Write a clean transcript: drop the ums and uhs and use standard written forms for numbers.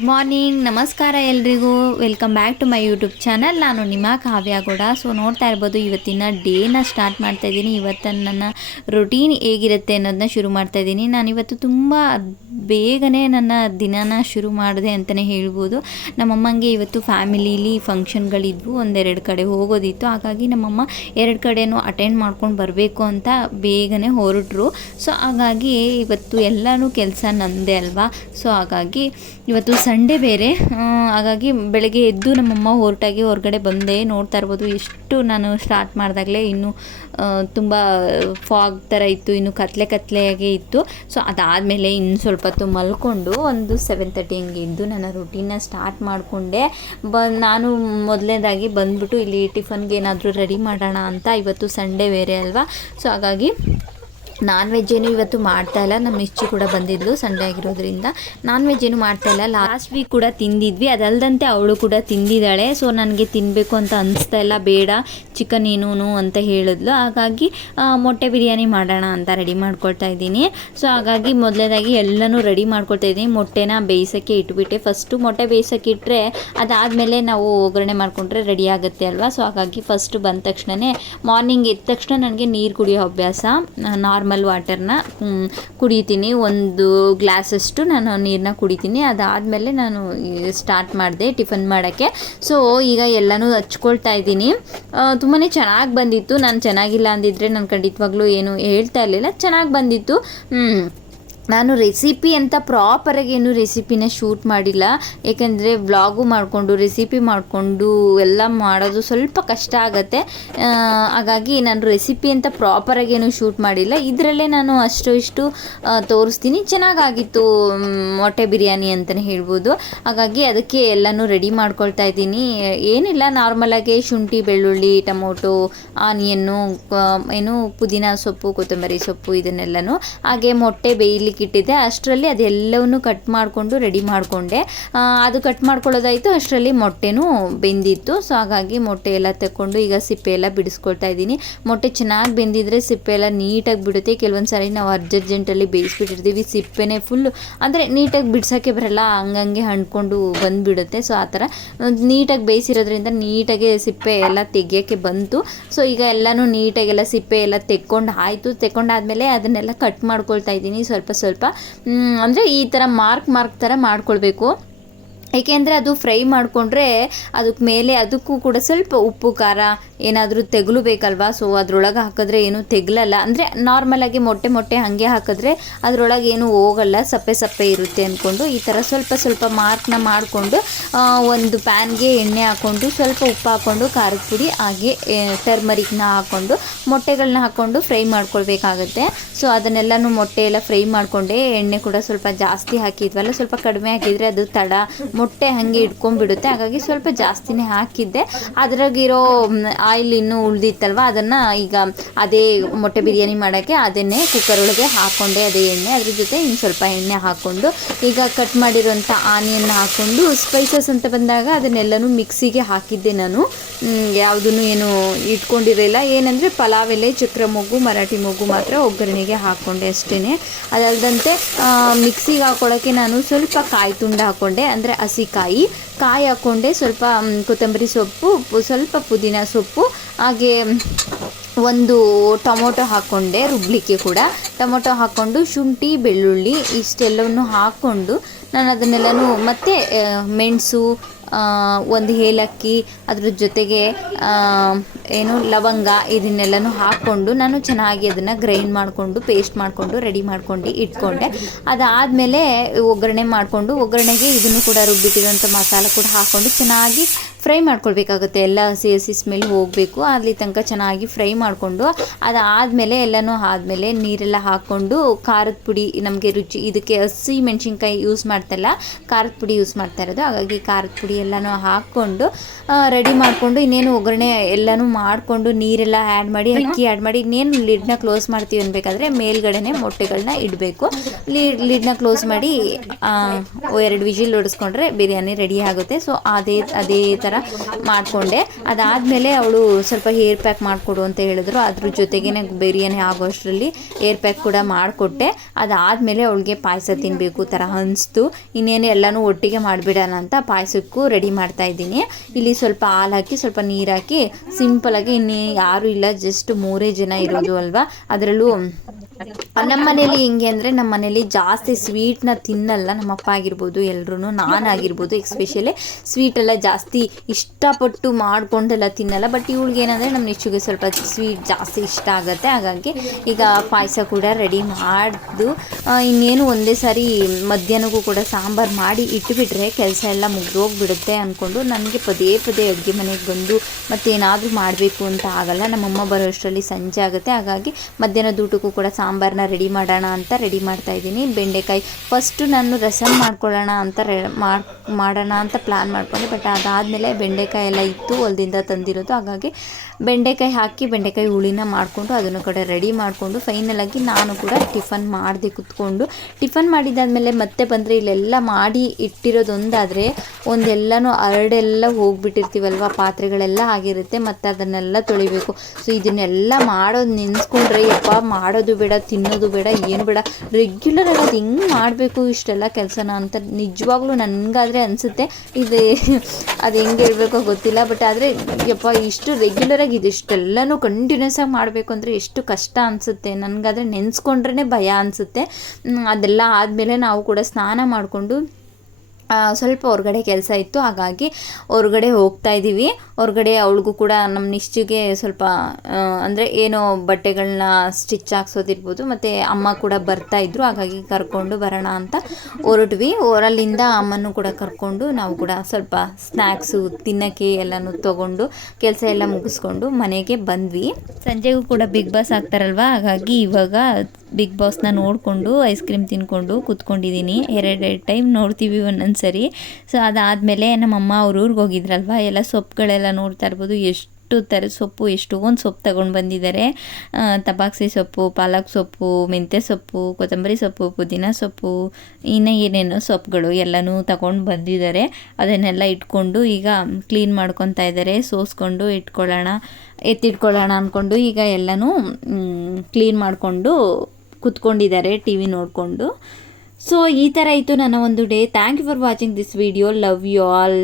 Good morning, ನಮಸ್ಕಾರ ಎಲ್ರಿಗೂ. Welcome back to my YouTube channel. ನಾನು ನಿಮ್ಮ ಕಾವ್ಯ ಕೂಡ. ಸೊ ನೋಡ್ತಾ ಇರ್ಬೋದು, ಇವತ್ತಿನ ಡೇನ ಸ್ಟಾರ್ಟ್ ಮಾಡ್ತಾಯಿದ್ದೀನಿ. ಇವತ್ತು ನನ್ನ ರೊಟೀನ್ ಹೇಗಿರುತ್ತೆ ಅನ್ನೋದನ್ನ ಶುರು ಮಾಡ್ತಾಯಿದ್ದೀನಿ. ನಾನಿವತ್ತು ತುಂಬ ಬೇಗನೆ ನನ್ನ ದಿನನ ಶುರು ಮಾಡಿದೆ ಅಂತಲೇ ಹೇಳ್ಬೋದು. ನಮ್ಮಮ್ಮಂಗೆ ಇವತ್ತು ಫ್ಯಾಮಿಲೀಲಿ ಫಂಕ್ಷನ್ಗಳಿದ್ವು, ಒಂದೆರಡು ಕಡೆ ಹೋಗೋದಿತ್ತು. ಹಾಗಾಗಿ ನಮ್ಮಮ್ಮ ಎರಡು ಕಡೆನೂ ಅಟೆಂಡ್ ಮಾಡ್ಕೊಂಡು ಬರಬೇಕು ಅಂತ ಬೇಗನೆ ಹೊರಟರು. ಸೊ ಹಾಗಾಗಿ ಇವತ್ತು ಎಲ್ಲನೂ ಕೆಲಸ ನಮ್ಮದೇ ಅಲ್ವಾ. ಸೊ ಹಾಗಾಗಿ ಇವತ್ತು ಸಂಡೇ ಬೇರೆ. ಹಾಗಾಗಿ ಬೆಳಗ್ಗೆ ಎದ್ದು ನಮ್ಮಮ್ಮ ಹೊರಟಾಗಿ ಹೊರಗಡೆ ಬಂದೆ. ನೋಡ್ತಾ ಇರ್ಬೋದು, ಎಷ್ಟು ನಾನು ಸ್ಟಾರ್ಟ್ ಮಾಡಿದಾಗಲೇ ಇನ್ನೂ ತುಂಬ ಫಾಗ್ ಥರ ಇತ್ತು, ಇನ್ನು ಕತ್ಲೆಯಾಗೇ ಇತ್ತು. ಸೊ ಅದಾದಮೇಲೆ ಇನ್ನು ಸ್ವಲ್ಪ ಹೊತ್ತು ಮಲ್ಕೊಂಡು ಒಂದು 7:30 ಹಂಗೆ ಇದ್ದು ನನ್ನ ರುಟೀನ್ನ ಸ್ಟಾರ್ಟ್ ಮಾಡಿಕೊಂಡೆ. ನಾನು ಮೊದಲನೇದಾಗಿ ಬಂದುಬಿಟ್ಟು ಇಲ್ಲಿ ಟಿಫನ್ಗೆ ಏನಾದರೂ ರೆಡಿ ಮಾಡೋಣ ಅಂತ. ಇವತ್ತು ಸಂಡೇ ಬೇರೆ ಅಲ್ವಾ. ಸೊ ಹಾಗಾಗಿ ನಾನ್ ವೆಜ್ ಏನು ಇವತ್ತು ಮಾಡ್ತಾಯಿಲ್ಲ. ನಮ್ಮ ಮಿರ್ಚಿ ಕೂಡ ಬಂದಿದ್ಲು, ಸಂಡೇ ಆಗಿರೋದ್ರಿಂದ ನಾನ್ ವೆಜ್ ಏನು ಮಾಡ್ತಾಯಿಲ್ಲ. ಲಾಸ್ಟ್ ವೀಕ್ ಕೂಡ ತಿಂದಿದ್ವಿ, ಅದಲ್ಲದಂತೆ ಅವಳು ಕೂಡ ತಿಂದಿದ್ದಾಳೆ. ಸೊ ನನಗೆ ತಿನ್ನಬೇಕು ಅಂತ ಅನಿಸ್ತಾ ಇಲ್ಲ, ಬೇಡ ಚಿಕನ್ ಏನೂ ಅಂತ ಹೇಳಿದ್ಲು. ಹಾಗಾಗಿ ಮೊಟ್ಟೆ ಬಿರಿಯಾನಿ ಮಾಡೋಣ ಅಂತ ರೆಡಿ ಮಾಡ್ಕೊಳ್ತಾ ಇದ್ದೀನಿ. ಸೊ ಹಾಗಾಗಿ ಮೊದಲನೇದಾಗಿ ಎಲ್ಲನೂ ರೆಡಿ ಮಾಡ್ಕೊಳ್ತಾ ಇದ್ದೀನಿ. ಮೊಟ್ಟೆನ ಬೇಯಿಸೋಕ್ಕೆ ಇಟ್ಬಿಟ್ಟೆ. ಫಸ್ಟು ಮೊಟ್ಟೆ ಬೇಯಿಸೋಕ್ಕೆ ಇಟ್ಟರೆ ಅದಾದಮೇಲೆ ನಾವು ಒಗ್ಗರಣೆ ಮಾಡಿಕೊಂಡ್ರೆ ರೆಡಿ ಆಗುತ್ತೆ ಅಲ್ವಾ. ಸೊ ಹಾಗಾಗಿ ಫಸ್ಟು ಬಂದ ತಕ್ಷಣವೇ ಮಾರ್ನಿಂಗ್ ಎದ್ದ ತಕ್ಷಣ ನನಗೆ ನೀರು ಕುಡಿಯೋ ಅಭ್ಯಾಸ. ನಾರ್ಮಲ್ ವಾಟರ್ನ ಕುಡಿತೀನಿ, 1 ಗ್ಲಾಸಷ್ಟು ನಾನು ನೀರನ್ನ ಕುಡಿತೀನಿ. ಅದಾದಮೇಲೆ ನಾನು ಸ್ಟಾರ್ಟ್ ಮಾಡಿದೆ ಟಿಫನ್ ಮಾಡೋಕ್ಕೆ. ಸೊ ಈಗ ಎಲ್ಲನೂ ಹಚ್ಕೊಳ್ತಾ ಇದ್ದೀನಿ. ತುಂಬಾ ಚೆನ್ನಾಗಿ ಬಂದಿತ್ತು. ನಾನು ಚೆನ್ನಾಗಿಲ್ಲ ಅಂದಿದ್ರೆ ನಾನು ಖಂಡಿತವಾಗ್ಲೂ ಏನು ಹೇಳ್ತಾ ಇರಲಿಲ್ಲ, ಚೆನ್ನಾಗಿ ಬಂದಿತ್ತು. ನಾನು ರೆಸಿಪಿ ಅಂತ ಪ್ರಾಪರಾಗಿ ಏನು ರೆಸಿಪಿನ ಶೂಟ್ ಮಾಡಿಲ್ಲ, ಏಕೆಂದರೆ ವ್ಲಾಗು ಮಾಡಿಕೊಂಡು ರೆಸಿಪಿ ಮಾಡಿಕೊಂಡು ಎಲ್ಲ ಮಾಡೋದು ಸ್ವಲ್ಪ ಕಷ್ಟ ಆಗುತ್ತೆ. ಹಾಗಾಗಿ ನಾನು ರೆಸಿಪಿ ಅಂತ ಪ್ರಾಪರಾಗಿ ಏನು ಶೂಟ್ ಮಾಡಿಲ್ಲ. ಇದರಲ್ಲೇ ನಾನು ಅಷ್ಟು ಇಷ್ಟು ತೋರಿಸ್ತೀನಿ. ಚೆನ್ನಾಗಾಗಿತ್ತು ಮೊಟ್ಟೆ ಬಿರಿಯಾನಿ ಅಂತಲೇ ಹೇಳ್ಬೋದು. ಹಾಗಾಗಿ ಅದಕ್ಕೆ ಎಲ್ಲನೂ ರೆಡಿ ಮಾಡ್ಕೊಳ್ತಾ ಇದ್ದೀನಿ. ಏನಿಲ್ಲ, ನಾರ್ಮಲಾಗಿ ಶುಂಠಿ, ಬೆಳ್ಳುಳ್ಳಿ, ಟೊಮೊಟೊ, ಆನಿಯನ್ನು, ಏನು ಪುದೀನ ಸೊಪ್ಪು, ಕೊತ್ತಂಬರಿ ಸೊಪ್ಪು, ಇದನ್ನೆಲ್ಲನೂ, ಹಾಗೆ ಮೊಟ್ಟೆ ಬೇಯಲಿಕ್ಕೆ ಇಟ್ಟಿದ್ದೆ. ಅಷ್ಟರಲ್ಲಿ ಅದೆಲ್ಲವನ್ನು ಕಟ್ ಮಾಡಿಕೊಂಡು ರೆಡಿ ಮಾಡಿಕೊಂಡೆ. ಅದು ಕಟ್ ಮಾಡ್ಕೊಳ್ಳೋದಾಯಿತು, ಅಷ್ಟರಲ್ಲಿ ಮೊಟ್ಟೆನೂ ಬೆಂದಿತ್ತು. ಸೊ ಹಾಗಾಗಿ ಮೊಟ್ಟೆ ಎಲ್ಲ ತಗೊಂಡು ಈಗ ಸಿಪ್ಪೆ ಎಲ್ಲ ಬಿಡಿಸ್ಕೊಳ್ತಾ ಇದ್ದೀನಿ. ಮೊಟ್ಟೆ ಚೆನ್ನಾಗಿ ಬೆಂದಿದ್ರೆ ಸಿಪ್ಪೆ ಎಲ್ಲ ನೀಟಾಗಿ ಬಿಡುತ್ತೆ. ಕೆಲವೊಂದು ಸಾರಿ ನಾವು ಅರ್ಜೆಂಟಲ್ಲಿ ಬೇಯಿಸ್ಬಿಟ್ಟಿರ್ತೀವಿ, ಸಿಪ್ಪೆನೇ ಫುಲ್ಲು ಅಂದರೆ ನೀಟಾಗಿ ಬಿಡ್ಸೋಕ್ಕೆ ಬರಲ್ಲ, ಹಂಗಂಗೆ ಹಣ್ಕೊಂಡು ಬಂದುಬಿಡುತ್ತೆ. ಸೊ ಆ ಥರ ನೀಟಾಗಿ ಬೇಯಿಸಿರೋದ್ರಿಂದ ನೀಟಾಗಿ ಸಿಪ್ಪೆ ಎಲ್ಲ ತೆಗಿಯೋಕ್ಕೆ ಬಂತು. ಸೊ ಈಗ ಎಲ್ಲನೂ ನೀಟಾಗೆಲ್ಲ ಸಿಪ್ಪೆ ಎಲ್ಲ ತೆಕ್ಕೊಂಡಾದಮೇಲೆ ಅದನ್ನೆಲ್ಲ ಕಟ್ ಮಾಡ್ಕೊಳ್ತಾ ಇದ್ದೀನಿ. ಸ್ವಲ್ಪ ಅಂದರೆ ಈ ಥರ ಮಾರ್ಕ್ ಥರ ಮಾಡ್ಕೊಳ್ಬೇಕು. ಏಕೆಂದರೆ ಅದು ಫ್ರೈ ಮಾಡಿಕೊಂಡ್ರೆ ಅದಕ್ಕೆ ಮೇಲೆ ಅದಕ್ಕೂ ಕೂಡ ಸ್ವಲ್ಪ ಉಪ್ಪು ಖಾರ ಏನಾದರೂ ತೆಗಲು ಬೇಕಲ್ವಾ. ಸೊ ಅದ್ರೊಳಗೆ ಹಾಕಿದ್ರೆ ಏನೂ ತೆಗಲಲ್ಲ. ಅಂದರೆ ನಾರ್ಮಲಾಗಿ ಮೊಟ್ಟೆ ಹಾಗೆ ಹಾಕಿದ್ರೆ ಅದರೊಳಗೆ ಏನೂ ಹೋಗಲ್ಲ, ಸಪ್ಪೆ ಇರುತ್ತೆ ಅಂದ್ಕೊಂಡು ಈ ಥರ ಸ್ವಲ್ಪ ಮಾರ್ಕ್ನ ಮಾಡಿಕೊಂಡು ಒಂದು ಪ್ಯಾನ್ಗೆ ಎಣ್ಣೆ ಹಾಕ್ಕೊಂಡು ಸ್ವಲ್ಪ ಉಪ್ಪು ಹಾಕ್ಕೊಂಡು ಖಾರದ ಪುಡಿ ಹಾಗೆ ಟರ್ಮರಿಕ್ನ ಹಾಕ್ಕೊಂಡು ಮೊಟ್ಟೆಗಳನ್ನ ಹಾಕ್ಕೊಂಡು ಫ್ರೈ ಮಾಡ್ಕೊಳ್ಬೇಕಾಗತ್ತೆ. ಸೊ ಅದನ್ನೆಲ್ಲನೂ ಮೊಟ್ಟೆ ಎಲ್ಲ ಫ್ರೈ ಮಾಡಿಕೊಂಡೆ. ಎಣ್ಣೆ ಕೂಡ ಸ್ವಲ್ಪ ಜಾಸ್ತಿ ಹಾಕಿದ್ವಲ್ಲ, ಸ್ವಲ್ಪ ಕಡಿಮೆ ಹಾಕಿದರೆ ಅದು ತಡ ಮೊಟ್ಟೆ ಹಾಗೆ ಇಟ್ಕೊಂಡ್ಬಿಡುತ್ತೆ. ಹಾಗಾಗಿ ಸ್ವಲ್ಪ ಜಾಸ್ತಿನೇ ಹಾಕಿದ್ದೆ. ಅದ್ರಾಗಿರೋ ಆಯಿಲ್ ಇನ್ನೂ ಉಳಿದಿತ್ತಲ್ವ, ಅದನ್ನು ಈಗ ಅದೇ ಮೊಟ್ಟೆ ಬಿರಿಯಾನಿ ಮಾಡೋಕ್ಕೆ ಅದನ್ನೇ ಕುಕ್ಕರ್ ಒಳಗೆ ಹಾಕ್ಕೊಂಡೆ. ಅದೇ ಎಣ್ಣೆ, ಅದ್ರ ಜೊತೆ ಇನ್ನು ಸ್ವಲ್ಪ ಎಣ್ಣೆ ಹಾಕ್ಕೊಂಡು ಈಗ ಕಟ್ ಮಾಡಿರೋಂಥ ಆನಿಯನ್ನ ಹಾಕ್ಕೊಂಡು ಸ್ಪೈಸಸ್ ಅಂತ ಬಂದಾಗ ಅದನ್ನೆಲ್ಲನೂ ಮಿಕ್ಸಿಗೆ ಹಾಕಿದ್ದೆ. ನಾನು ಯಾವುದನ್ನು ಏನು ಇಟ್ಕೊಂಡಿರಲಿಲ್ಲ. ಏನಂದರೆ ಪಲಾವ್ ಎಲೆ, ಚಕ್ರ ಮೊಗ್ಗು, ಮರಾಠಿ ಮೊಗ್ಗು ಮಾತ್ರ ಒಗ್ಗರಣೆಗೆ ಹಾಕ್ಕೊಂಡೆ ಅಷ್ಟೇ. ಅದಲ್ಲದಂತೆ ಮಿಕ್ಸಿಗೆ ಹಾಕ್ಕೊಳ್ಳೋಕ್ಕೆ ನಾನು ಸ್ವಲ್ಪ ಕಾಯಿ ತುಂಡು ಹಾಕ್ಕೊಂಡೆ, ಅಂದರೆ ಹಸಿಕಾಯಿ ಹಾಕ್ಕೊಂಡೆ. ಸ್ವಲ್ಪ ಕೊತ್ತಂಬರಿ ಸೊಪ್ಪು, ಸ್ವಲ್ಪ ಪುದೀನ ಸೊಪ್ಪು, ಹಾಗೆ ಒಂದು ಟೊಮೊಟೊ ಹಾಕ್ಕೊಂಡೆ ರುಬ್ಲಿಕ್ಕೆ ಕೂಡ. ಟೊಮೊಟೊ ಹಾಕ್ಕೊಂಡು ಶುಂಠಿ, ಬೆಳ್ಳುಳ್ಳಿ ಇಷ್ಟೆಲ್ಲವನ್ನು ಹಾಕ್ಕೊಂಡು ನಾನು ಅದನ್ನೆಲ್ಲನೂ ಮತ್ತು ಮೆಣಸು, ಒಂದು ಏಲಕ್ಕಿ, ಅದ್ರ ಜೊತೆಗೆ ಏನು ಲವಂಗ, ಇದನ್ನೆಲ್ಲನೂ ಹಾಕ್ಕೊಂಡು ನಾನು ಚೆನ್ನಾಗಿ ಅದನ್ನು ಗ್ರೈಂಡ್ ಮಾಡಿಕೊಂಡು ಪೇಸ್ಟ್ ಮಾಡಿಕೊಂಡು ರೆಡಿ ಮಾಡ್ಕೊಂಡು ಇಟ್ಕೊಂಡೆ. ಅದಾದಮೇಲೆ ಒಗ್ಗರಣೆ ಮಾಡಿಕೊಂಡು ಒಗ್ಗರಣೆಗೆ ಇದನ್ನು ಕೂಡ ರುಬ್ಬಿಟ್ಟಿರೋಂಥ ಮಸಾಲ ಕೂಡ ಹಾಕ್ಕೊಂಡು ಚೆನ್ನಾಗಿ ಫ್ರೈ ಮಾಡ್ಕೊಳ್ಬೇಕಾಗುತ್ತೆ. ಎಲ್ಲ ಹಸಿ ಸ್ಮೆಲ್ ಹೋಗಬೇಕು, ಅಲ್ಲಿ ತನಕ ಚೆನ್ನಾಗಿ ಫ್ರೈ ಮಾಡಿಕೊಂಡು ಅದಾದಮೇಲೆ ಎಲ್ಲನೂ ಆದಮೇಲೆ ನೀರೆಲ್ಲ ಹಾಕ್ಕೊಂಡು ಖಾರದ ಪುಡಿ, ನಮಗೆ ರುಚಿ ಇದಕ್ಕೆ ಹಸಿ ಮೆಣಸಿನ್ಕಾಯಿ ಯೂಸ್ ಮಾಡ್ತಾಯಿಲ್ಲ, ಖಾರದ ಪುಡಿ ಯೂಸ್ ಮಾಡ್ತಾ ಇರೋದು. ಹಾಗಾಗಿ ಖಾರದ ಪುಡಿ ಎಲ್ಲನೂ ಹಾಕ್ಕೊಂಡು ರೆಡಿ ಮಾಡಿಕೊಂಡು ಇನ್ನೇನು ಒಗ್ಗರಣೆ ಎಲ್ಲನೂ ಮಾಡಿಕೊಂಡು ನೀರೆಲ್ಲ ಆ್ಯಡ್ ಮಾಡಿ, ಅಕ್ಕಿ ಆ್ಯಡ್ ಮಾಡಿ, ಇನ್ನೇನು ಲಿಡ್ನ ಕ್ಲೋಸ್ ಮಾಡ್ತೀವಿ ಅನ್ಬೇಕಾದ್ರೆ ಮೇಲ್ಗಡೆನೆ ಮೊಟ್ಟೆಗಳನ್ನ ಇಡಬೇಕು. ಲಿಡ್ನ ಕ್ಲೋಸ್ ಮಾಡಿ 2 ವಿಜಿಲ್ ಹೊಡಿಸ್ಕೊಂಡ್ರೆ ಬಿರಿಯಾನಿ ರೆಡಿ ಆಗುತ್ತೆ. ಸೊ ಅದೇ ಥರ ಮಾಡಿಕೊಂಡೆ. ಅದಾದಮೇಲೆ ಅವಳು ಸ್ವಲ್ಪ ಹೇರ್ ಪ್ಯಾಕ್ ಮಾಡಿಕೊಡು ಅಂತ ಹೇಳಿದ್ರು. ಅದ್ರ ಜೊತೆಗೇ ಬಿರಿಯಾನಿ ಆಗೋ ಅಷ್ಟರಲ್ಲಿ ಹೇರ್ ಪ್ಯಾಕ್ ಕೂಡ ಮಾಡಿಕೊಟ್ಟೆ. ಅದಾದಮೇಲೆ ಅವಳಿಗೆ ಪಾಯಸ ತಿನ್ನಬೇಕು ಥರ ಅನಿಸ್ತು. ಇನ್ನೇನು ಎಲ್ಲನೂ ಒಟ್ಟಿಗೆ ಮಾಡಿಬಿಡೋಣ ಅಂತ ಪಾಯಸಕ್ಕೂ ರೆಡಿ ಮಾಡ್ತಾಯಿದ್ದೀನಿ. ಇಲ್ಲಿ ಸ್ವಲ್ಪ ಹಾಲು ಹಾಕಿ ಸ್ವಲ್ಪ ನೀರು ಹಾಕಿ ಸಿಂಪಲಾಗಿ, ಇನ್ನೇ ಯಾರೂ ಇಲ್ಲ, ಜಸ್ಟ್ 3 ಜನ ಇರೋದು ಅಲ್ವಾ. ಅದರಲ್ಲೂ ನಮ್ಮ ಮನೇಲಿ ಹೆಂಗೆ ಅಂದರೆ, ನಮ್ಮ ಮನೇಲಿ ಜಾಸ್ತಿ ಸ್ವೀಟ್ನ ತಿನ್ನಲ್ಲ. ನಮ್ಮ ಅಪ್ಪ ಆಗಿರ್ಬೋದು, ಎಲ್ಲರೂ, ನಾನಾಗಿರ್ಬೋದು ಎಕ್ಸ್ಪೆಷಲಿ ಸ್ವೀಟೆಲ್ಲ ಜಾಸ್ತಿ ಇಷ್ಟಪಟ್ಟು ಮಾಡ್ಕೊಂಡೆಲ್ಲ ತಿನ್ನಲ್ಲ. ಬಟ್ ಇವಳಿಗೆ ಏನಂದರೆ ನಮ್ಮ ನಿಶ್ಚಿಗೆ ಸ್ವಲ್ಪ ಸ್ವೀಟ್ ಜಾಸ್ತಿ ಇಷ್ಟ ಆಗುತ್ತೆ. ಹಾಗಾಗಿ ಈಗ ಪಾಯಸ ಕೂಡ ರೆಡಿ ಮಾಡ್ದು ಇನ್ನೇನು ಒಂದೇ ಸಾರಿ ಮಧ್ಯಾಹ್ನಕ್ಕೂ ಕೂಡ ಸಾಂಬಾರು ಮಾಡಿ ಇಟ್ಟುಬಿಟ್ರೆ ಕೆಲಸ ಎಲ್ಲ ಮುಗಿದೋಗ್ಬಿಡುತ್ತೆ ಅಂದ್ಕೊಂಡು ನನಗೆ ಪದೇ ಪದೇ ಅಡುಗೆ ಮನೆಗೆ ಬಂದು ಮತ್ತೇನಾದರೂ ಮಾಡಬೇಕು ಅಂತ ಆಗಲ್ಲ. ನಮ್ಮಮ್ಮ ಬರೋಷ್ಟರಲ್ಲಿ ಸಂಜೆ ಆಗುತ್ತೆ. ಹಾಗಾಗಿ ಮಧ್ಯಾಹ್ನದ ಊಟಕ್ಕೂ ಕೂಡ ಸಾಂಬಾರನ್ನ ರೆಡಿ ಮಾಡೋಣ ಅಂತ ರೆಡಿ ಮಾಡ್ತಾಯಿದ್ದೀನಿ. ಬೆಂಡೆಕಾಯಿ ಫಸ್ಟು ನಾನು ರಸಮ್ ಮಾಡ್ಕೊಳ್ಳೋಣ ಅಂತ ಮಾಡೋಣ ಅಂತ ಪ್ಲ್ಯಾನ್ ಮಾಡ್ಕೊಂಡೆ. ಬಟ್ ಅದಾದಮೇಲೆ ಬೆಂಡೆಕಾಯಿ ಎಲ್ಲ ಇತ್ತು ಹೊಲದಿಂದ ತಂದಿರೋದು. ಹಾಗಾಗಿ ಬೆಂಡೆಕಾಯಿ ಹಾಕಿ ಬೆಂಡೆಕಾಯಿ ಹುಳಿನ ಮಾಡಿಕೊಂಡು ಅದನ್ನು ಕಡೆ ರೆಡಿ ಮಾಡಿಕೊಂಡು ಫೈನಲಾಗಿ ನಾನು ಕೂಡ ಟಿಫನ್ ಮಾಡಿದೆ ಕೂತ್ಕೊಂಡು. ಟಿಫನ್ ಮಾಡಿದ್ದಾದಮೇಲೆ ಮತ್ತೆ ಬಂದರೆ ಇಲ್ಲೆಲ್ಲ ಮಾಡಿ ಇಟ್ಟಿರೋದೊಂದಾದರೆ ಒಂದೆಲ್ಲನೂ ಹರಡೆಲ್ಲ ಹೋಗಿಬಿಟ್ಟಿರ್ತೀವಲ್ವ, ಪಾತ್ರೆಗಳೆಲ್ಲ ಆಗಿರುತ್ತೆ, ಮತ್ತು ಅದನ್ನೆಲ್ಲ ತೊಳಿಬೇಕು. ಸೊ ಇದನ್ನೆಲ್ಲ ಮಾಡೋದು ನೆನೆಸ್ಕೊಂಡ್ರೆ ಯಪ್ಪ ಮಾಡೋದು ಬೇಡ, ತಿನ್ನೋದು ಬೇಡ, ಏನು ಬೇಡ, ರೆಗ್ಯುಲರಾಗಿ ಅದು ಹೆಂಗೆ ಮಾಡಬೇಕು ಇಷ್ಟೆಲ್ಲ ಕೆಲಸನ ಅಂತ ನಿಜವಾಗ್ಲೂ ನನಗಾದರೆ ಅನಿಸುತ್ತೆ. ಇದು ಅದು ಹೆಂಗೆ ಹೇಳ್ಬೇಕೋ ಗೊತ್ತಿಲ್ಲ. ಬಟ್ ಆದರೆ ಯಪ್ಪ ಇಷ್ಟು ರೆಗ್ಯುಲರಾಗಿ ಇದಿಷ್ಟೆಲ್ಲನೂ ಕಂಟಿನ್ಯೂಸ್ ಆಗಿ ಮಾಡಬೇಕು ಅಂದರೆ ಎಷ್ಟು ಕಷ್ಟ ಅನಿಸುತ್ತೆ. ನನಗಾದರೆ ನೆನೆಸ್ಕೊಂಡ್ರೇ ಭಯ ಅನಿಸುತ್ತೆ. ಅದೆಲ್ಲ ಆದಮೇಲೆ ನಾವು ಕೂಡ ಸ್ನಾನ ಮಾಡಿಕೊಂಡು ಸ್ವಲ್ಪ ಹೊರಗಡೆ ಕೆಲಸ ಇತ್ತು. ಹಾಗಾಗಿ ಹೊರಗಡೆ ಹೋಗ್ತಾ ಇದ್ದೀವಿ. ಹೊರಗಡೆ ಅವಳಿಗೂ ಕೂಡ ನಮ್ಮ ನಿಶ್ಚಿಗೆ ಸ್ವಲ್ಪ ಅಂದರೆ ಏನೋ ಬಟ್ಟೆಗಳನ್ನ ಸ್ಟಿಚ್ ಹಾಕ್ಸೋದಿರ್ಬೋದು, ಮತ್ತು ಅಮ್ಮ ಕೂಡ ಬರ್ತಾಯಿದ್ರು. ಹಾಗಾಗಿ ಕರ್ಕೊಂಡು ಬರೋಣ ಅಂತ ಹೊರಟ್ವಿ. ಅಲ್ಲಿಂದ ಅಮ್ಮನೂ ಕೂಡ ಕರ್ಕೊಂಡು ನಾವು ಕೂಡ ಸ್ವಲ್ಪ ಸ್ನ್ಯಾಕ್ಸು ತಿನ್ನೋಕ್ಕೆ ಎಲ್ಲನೂ ತೊಗೊಂಡು ಕೆಲಸ ಎಲ್ಲ ಮುಗಿಸ್ಕೊಂಡು ಮನೆಗೆ ಬಂದ್ವಿ. ಸಂಜೆಗೂ ಕೂಡ ಬಿಗ್ ಬಾಸ್ ಆಗ್ತಾರಲ್ವ, ಹಾಗಾಗಿ ಇವಾಗ ಬಿಗ್ ಬಾಸ್ನ ನೋಡಿಕೊಂಡು ಐಸ್ ಕ್ರೀಮ್ ತಿನ್ಕೊಂಡು ಕೂತ್ಕೊಂಡಿದ್ದೀನಿ. 2 ಟೈಮ್ ನೋಡ್ತೀವಿ ಒಂದೊಂದು ಸರಿ. ಸೊ ಅದಾದಮೇಲೆ ನಮ್ಮಮ್ಮ ಅವ್ರ ಊರಿಗೆ ಹೋಗಿದ್ರಲ್ವ, ಎಲ್ಲ ಸೊಪ್ಪುಗಳೆಲ್ಲ ನೋಡ್ತಾ ಇರ್ಬೋದು. ಎಷ್ಟು ಥರದ ಸೊಪ್ಪು, ಎಷ್ಟೊಂದು ಸೊಪ್ಪು ತಗೊಂಡು ಬಂದಿದ್ದಾರೆ. ತಬಾಕ್ಸಿ ಸೊಪ್ಪು, ಪಾಲಕ್ ಸೊಪ್ಪು, ಮೆಂತ್ಯ ಸೊಪ್ಪು, ಕೊತ್ತಂಬರಿ ಸೊಪ್ಪು, ಪುದೀನ ಸೊಪ್ಪು, ಇನ್ನು ಏನೇನೋ ಸೊಪ್ಪುಗಳು ಎಲ್ಲನೂ ತಗೊಂಡು ಬಂದಿದ್ದಾರೆ. ಅದನ್ನೆಲ್ಲ ಇಟ್ಕೊಂಡು ಈಗ ಕ್ಲೀನ್ ಮಾಡ್ಕೊತಾ ಇದ್ದಾರೆ. ಸೋಸ್ಕೊಂಡು ಎತ್ತಿಟ್ಕೊಳ್ಳೋಣ ಅಂದ್ಕೊಂಡು ಈಗ ಎಲ್ಲನೂ ಕ್ಲೀನ್ ಮಾಡಿಕೊಂಡು ಕೂತ್ಕೊಂಡಿದ್ದಾರೆ ಟಿ ವಿ ನೋಡಿಕೊಂಡು. ಸೊ ಈ ಥರ ಇತ್ತು ನನ್ನ ಒಂದು day. Thank you for watching this video. Love you all.